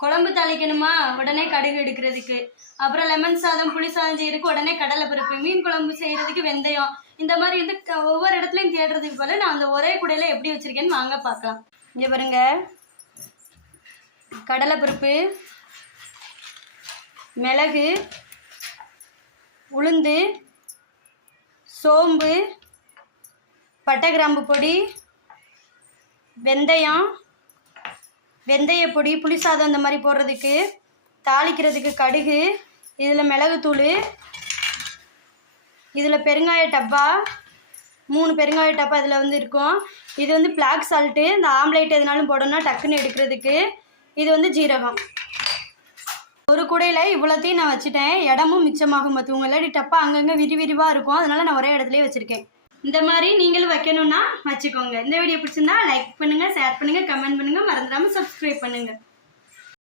குழம்பு தாளிக்கணுமா, உடனே கடுகு எடுக்கிறதுக்கு. அப்புறம் லெமன் சாதம், புளி சாதம் செய்யறதுக்கு உடனே கடலை பருப்பு. மீன் குழம்பு செய்யறதுக்கு வெந்தயம். இந்த மாதிரி வந்து ஒவ்வொரு இடத்துலையும் தேடுறதுக்கு போல நான் அந்த ஒரே குடையில எப்படி வச்சிருக்கேன்னு வாங்க பார்க்கலாம். இங்கே பாருங்க, கடலைப்பருப்பு, மிளகு, உளுந்து, சோம்பு, பட்டை கிராம்பு பொடி, வெந்தயம், வெந்தயப்பொடி, புளி சாதம் இந்த மாதிரி போடுறதுக்கு, தாளிக்கிறதுக்கு கடுகு, இதில் மிளகுத்தூள், இதில் பெருங்காய டப்பா, 3 பெருங்காய டப்பா இதில் வந்து இருக்கும். இது வந்து பிளாக் சால்ட்டு, இந்த ஆம்லேட் எதுனாலும் போடணும்னா டக்குன்னு எடுக்கிறதுக்கு. இது வந்து ஜீரகம். ஒரு கூடையில் இவ்வளோத்தையும் நான் வச்சுட்டேன். இடமும் மிச்சமாகும் பார்த்துக்கோங்க. இல்லாட்டி டப்பா அங்கங்கே விரிவாக இருக்கும், அதனால் நான் ஒரே இடத்துலையே வச்சுருக்கேன். இந்த மாதிரி நீங்களும் வைக்கணும்னா வச்சுக்கோங்க. இந்த வீடியோ பிடிச்சிருந்தா லைக் பண்ணுங்கள், ஷேர் பண்ணுங்கள், கமெண்ட் பண்ணுங்கள், மறந்துடாமல் சப்ஸ்கிரைப் பண்ணுங்கள்.